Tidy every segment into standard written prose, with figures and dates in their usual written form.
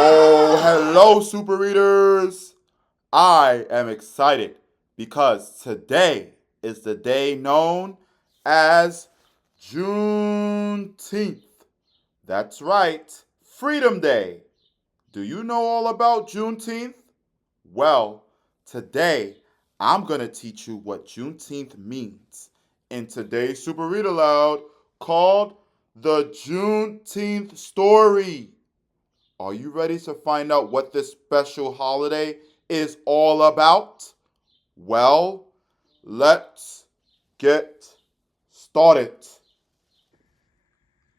Oh, hello, super readers. I am excited because today is the day known as Juneteenth. That's right, Freedom Day. Do you know all about Juneteenth? Well, today I'm going to teach you what Juneteenth means in today's Super Read Aloud called the Juneteenth Story. Are you ready to find out what this special holiday is all about? Well, let's get started.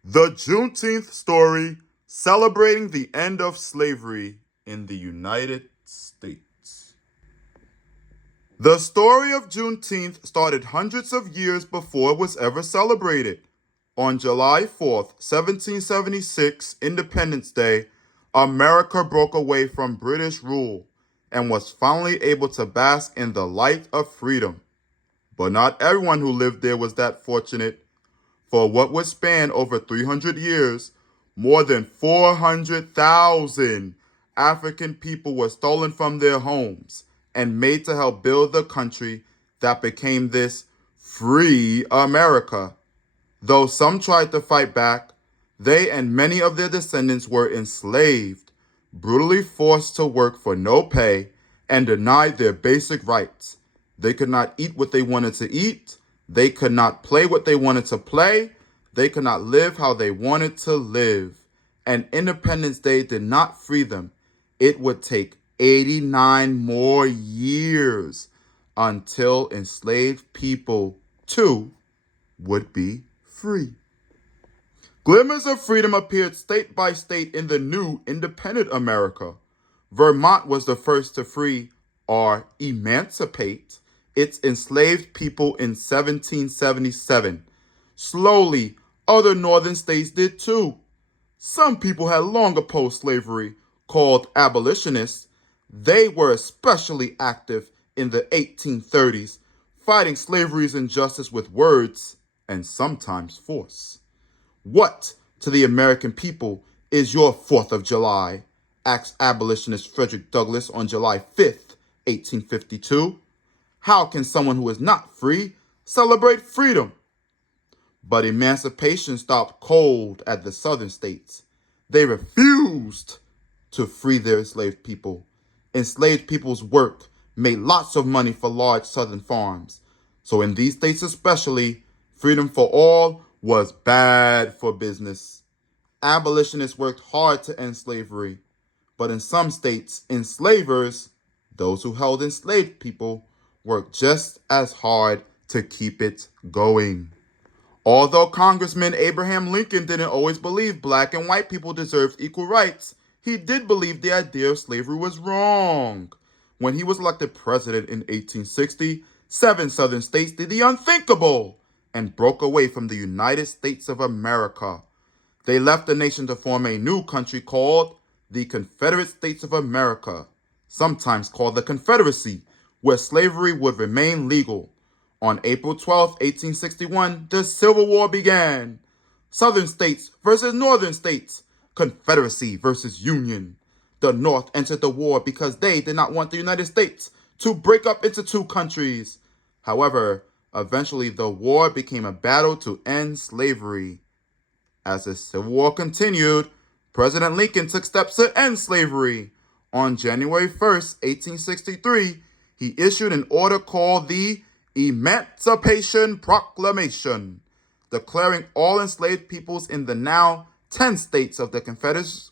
The Juneteenth story celebrating the end of slavery in the United States. The story of Juneteenth started hundreds of years before it was ever celebrated. On July 4th, 1776, Independence Day, America broke away from British rule and was finally able to bask in the light of freedom. But not everyone who lived there was that fortunate. For what would span over 300 years, more than 400,000 African people were stolen from their homes and made to help build the country that became this free America. Though some tried to fight back, they and many of their descendants were enslaved, brutally forced to work for no pay, and denied their basic rights. They could not eat what they wanted to eat. They could not play what they wanted to play. They could not live how they wanted to live. And Independence Day did not free them. It would take 89 more years until enslaved people, too, would be free. Glimmers of freedom appeared state by state in the new independent America. Vermont was the first to free or emancipate its enslaved people in 1777. Slowly, other northern states did too. Some people had long opposed slavery, called abolitionists. They were especially active in the 1830s, fighting slavery's injustice with words and sometimes force. What, to the American people, is your 4th of July? Asked abolitionist Frederick Douglass on July 5th, 1852. How can someone who is not free celebrate freedom? But emancipation stopped cold at the southern states. They refused to free their enslaved people. Enslaved people's work made lots of money for large southern farms. So in these states especially, freedom for all was bad for business. Abolitionists worked hard to end slavery, but in some states, enslavers, those who held enslaved people, worked just as hard to keep it going. Although Congressman Abraham Lincoln didn't always believe black and white people deserved equal rights, he did believe the idea of slavery was wrong. When he was elected president in 1860, 7 southern states did the unthinkable and broke away from the United States of America. They left the nation to form a new country called the Confederate States of America, sometimes called the Confederacy, where slavery would remain legal. On April 12, 1861, the Civil War began. Southern states versus northern states, Confederacy versus Union. The North entered the war because they did not want the United States to break up into 2 countries. However, eventually the war became a battle to end slavery. As the Civil War continued, President Lincoln took steps to end slavery. On January 1st, 1863, he issued an order called the Emancipation Proclamation, declaring all enslaved peoples in the now 10 states of the Confederacy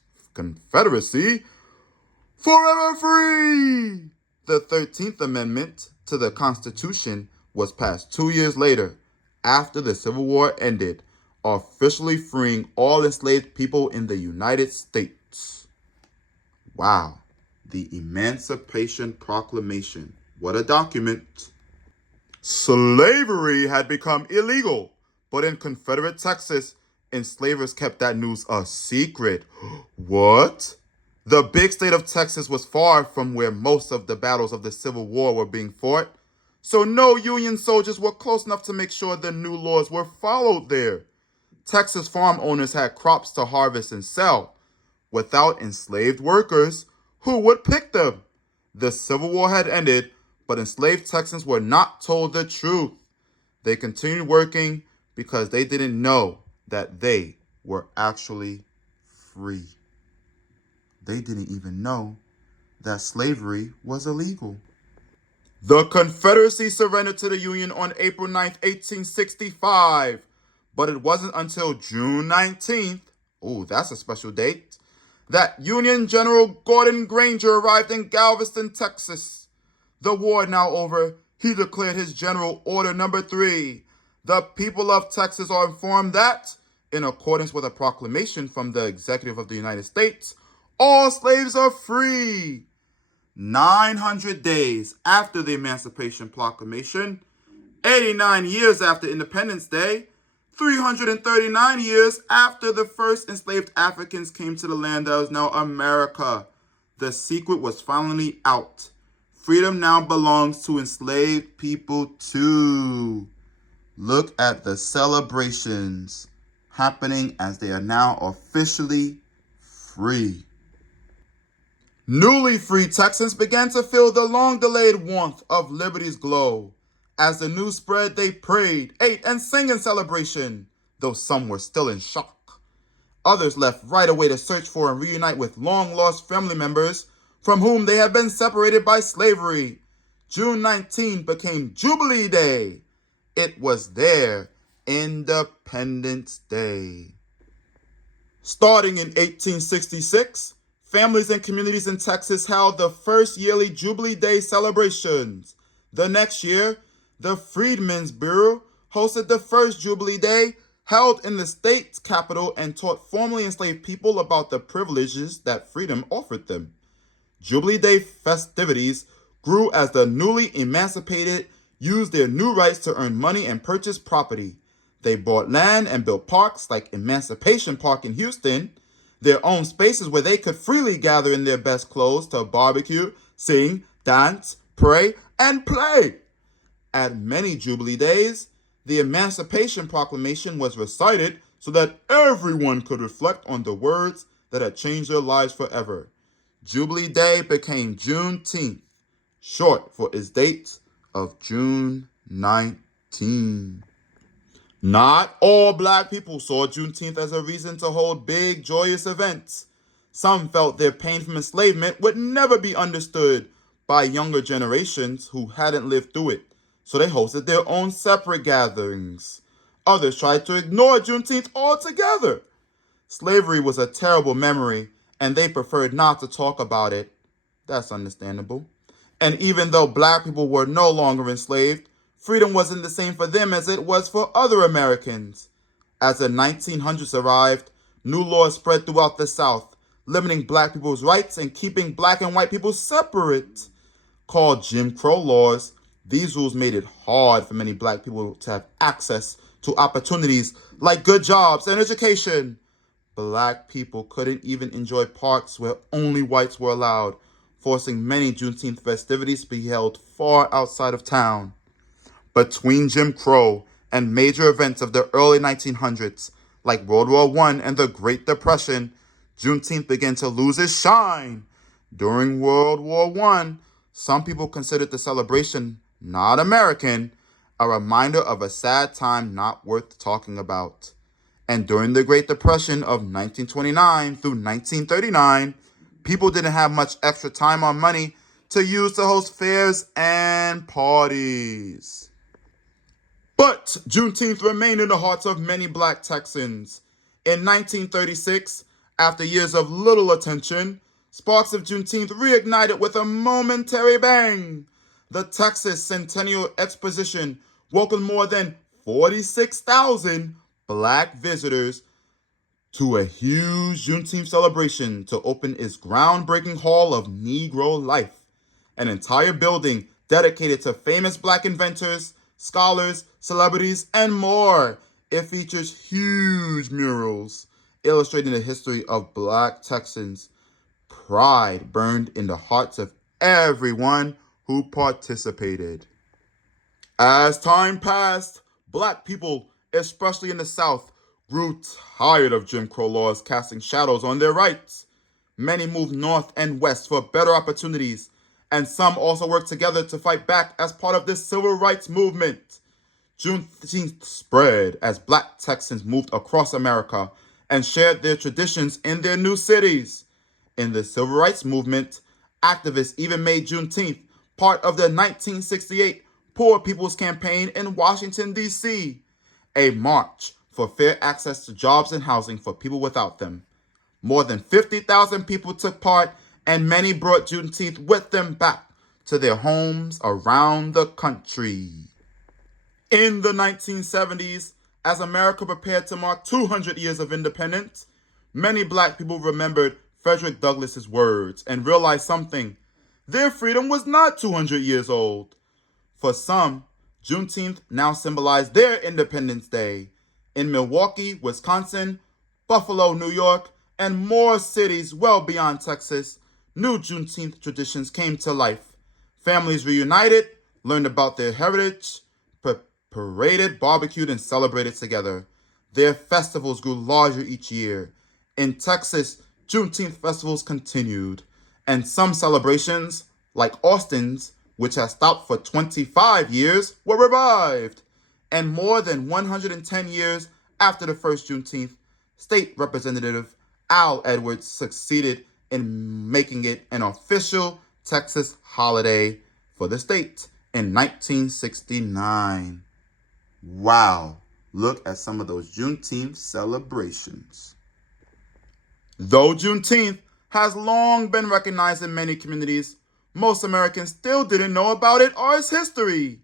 forever free. The 13th Amendment to the Constitution was passed 2 years later, after the Civil War ended, officially freeing all enslaved people in the United States. Wow, the Emancipation Proclamation. What a document. Slavery had become illegal, but in Confederate Texas, enslavers kept that news a secret. What? The big state of Texas was far from where most of the battles of the Civil War were being fought, so no Union soldiers were close enough to make sure the new laws were followed there. Texas farm owners had crops to harvest and sell. Without enslaved workers, who would pick them? The Civil War had ended, but enslaved Texans were not told the truth. They continued working because they didn't know that they were actually free. They didn't even know that slavery was illegal. The Confederacy surrendered to the Union on April 9th, 1865, but it wasn't until June 19th, that's a special date, that Union General Gordon Granger arrived in Galveston, Texas. The war now over, he declared his General Order Number 3. The people of Texas are informed that, in accordance with a proclamation from the Executive of the United States, all slaves are free. 900 days after the Emancipation Proclamation, 89 years after Independence Day, 339 years after the first enslaved Africans came to the land that is now America, the secret was finally out. Freedom now belongs to enslaved people too. Look at the celebrations happening as they are now officially free. Newly freed Texans began to feel the long-delayed warmth of liberty's glow. As the news spread, they prayed, ate, and sang in celebration, though some were still in shock. Others left right away to search for and reunite with long-lost family members from whom they had been separated by slavery. June 19 became Jubilee Day. It was their Independence Day. Starting in 1866, families and communities in Texas held the first yearly Jubilee Day celebrations. The next year, the Freedmen's Bureau hosted the first Jubilee Day, held in the state's capital, and taught formerly enslaved people about the privileges that freedom offered them. Jubilee Day festivities grew as the newly emancipated used their new rights to earn money and purchase property. They bought land and built parks like Emancipation Park in Houston, their own spaces where they could freely gather in their best clothes to barbecue, sing, dance, pray, and play. At many Jubilee Days, the Emancipation Proclamation was recited so that everyone could reflect on the words that had changed their lives forever. Jubilee Day became Juneteenth, short for its date of June 19. Not all Black people saw Juneteenth as a reason to hold big, joyous events. Some felt their pain from enslavement would never be understood by younger generations who hadn't lived through it, so they hosted their own separate gatherings. Others tried to ignore Juneteenth altogether. Slavery was a terrible memory, and they preferred not to talk about it. That's understandable. And even though Black people were no longer enslaved, freedom wasn't the same for them as it was for other Americans. As the 1900s arrived, new laws spread throughout the South, limiting Black people's rights and keeping Black and white people separate. Called Jim Crow laws, these rules made it hard for many Black people to have access to opportunities like good jobs and education. Black people couldn't even enjoy parks where only whites were allowed, forcing many Juneteenth festivities to be held far outside of town. Between Jim Crow and major events of the early 1900s, like World War I and the Great Depression, Juneteenth began to lose its shine. During World War I, some people considered the celebration not American, a reminder of a sad time not worth talking about. And during the Great Depression of 1929 through 1939, people didn't have much extra time or money to use to host fairs and parties. But Juneteenth remained in the hearts of many Black Texans. In 1936, after years of little attention, sparks of Juneteenth reignited with a momentary bang. The Texas Centennial Exposition welcomed more than 46,000 Black visitors to a huge Juneteenth celebration to open its groundbreaking Hall of Negro Life, an entire building dedicated to famous Black inventors, scholars, celebrities, and more. It features huge murals illustrating the history of Black Texans. Pride burned in the hearts of everyone who participated. As time passed, Black people, especially in the South, grew tired of Jim Crow laws casting shadows on their rights. Many moved north and west for better opportunities, and some also worked together to fight back as part of this civil rights movement. Juneteenth spread as black Texans moved across America and shared their traditions in their new cities. In the civil rights movement, activists even made Juneteenth part of the 1968 Poor People's Campaign in Washington, D.C., a march for fair access to jobs and housing for people without them. More than 50,000 people took part, and many brought Juneteenth with them back to their homes around the country. In the 1970s, as America prepared to mark 200 years of independence, many black people remembered Frederick Douglass's words and realized something. Their freedom was not 200 years old. For some, Juneteenth now symbolized their Independence Day. In Milwaukee, Wisconsin, Buffalo, New York, and more cities well beyond Texas, new Juneteenth traditions came to life. Families reunited, learned about their heritage, paraded, barbecued, and celebrated together. Their festivals grew larger each year. In Texas, Juneteenth festivals continued, and some celebrations, like Austin's, which has stopped for 25 years, were revived. And more than 110 years after the first Juneteenth, State Representative Al Edwards succeeded in making it an official Texas holiday for the state in 1969. Wow, look at some of those Juneteenth celebrations. Though Juneteenth has long been recognized in many communities, most Americans still didn't know about it or its history.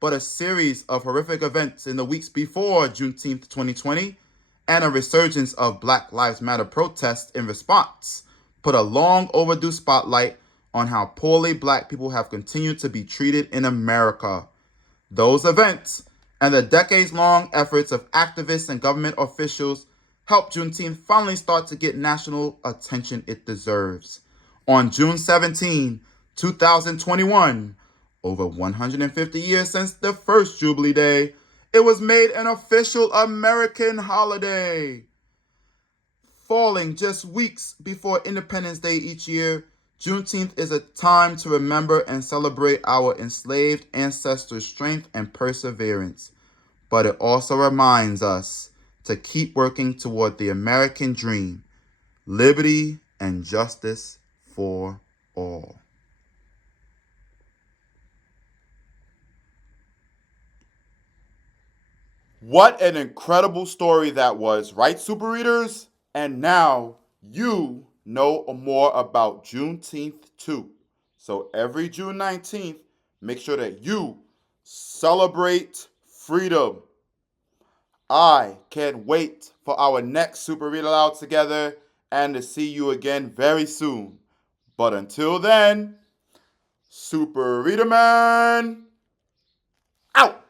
But a series of horrific events in the weeks before Juneteenth 2020 and a resurgence of Black Lives Matter protests in response put a long overdue spotlight on how poorly black people have continued to be treated in America. Those events and the decades-long efforts of activists and government officials helped Juneteenth finally start to get national attention it deserves. On June 17, 2021, over 150 years since the first Jubilee Day, it was made an official American holiday. Falling just weeks before Independence Day each year, Juneteenth is a time to remember and celebrate our enslaved ancestors' strength and perseverance. But it also reminds us to keep working toward the American dream, liberty and justice for all. What an incredible story that was, right, super readers? And now you know more about Juneteenth too. So every June 19th, make sure that you celebrate freedom. I can't wait for our next Super Read Aloud together and to see you again very soon. But until then, Super Reader Man, out!